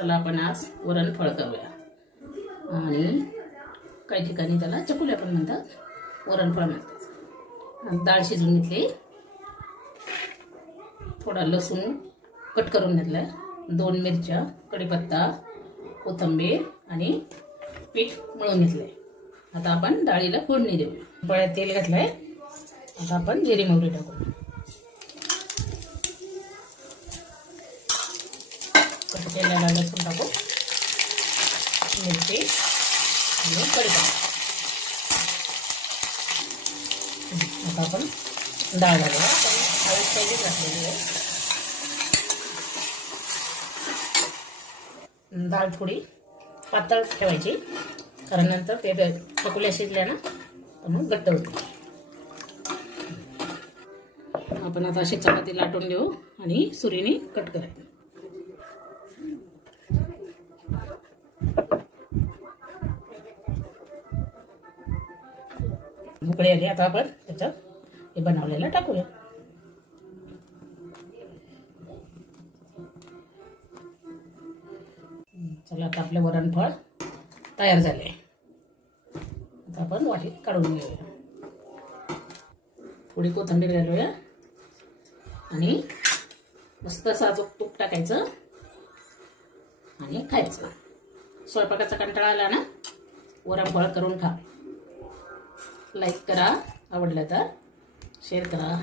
चला आपण आज वरणफळ करूया आणि काही ठिकाणी त्याला चकुल्या पण म्हणतात, वरणफळ म्हणतात। डाळ शिजवून घेतली, थोडा लसूण कट करून घेतला, 2 मिरच्या, कढीपत्ता, कोथिंबीर आणि पीठ मळून घेतले। आता आपण डाळीला फोडणी देऊ। पळ्यात तेल घातलंय, आता आपण जिरे मोहरी टाकू। कट केलेला लसूण टाकू, मिरची आणि कढीपत्ता। आता आपण डाळ घालूया, हळद पहिलीच घातलेली आहे। डाळ थोडी पातळ ठेवायची, कारण नंतर ते चकुल्या शिजल्या ना तर मग घट्ट होते। आपण आता अशी चपाती लाटून घेऊ आणि सुरीने कट करायचं। उकळी आली, आता आपण त्याच्यात हे बनवलेलं टाकूया। चला, आता आपले वरणफळ तयार झाले। आता आपण वाटीत काढून घेऊया, थोडी कोथिंबीर घालूया आणि मस्त साजूक तूप टाकायचं आणि खायचं। स्वयंपाकाचा कंटाळा आला ना, वरणफळ करून खा। लाईक करा, आवडलं तर शेअर करा।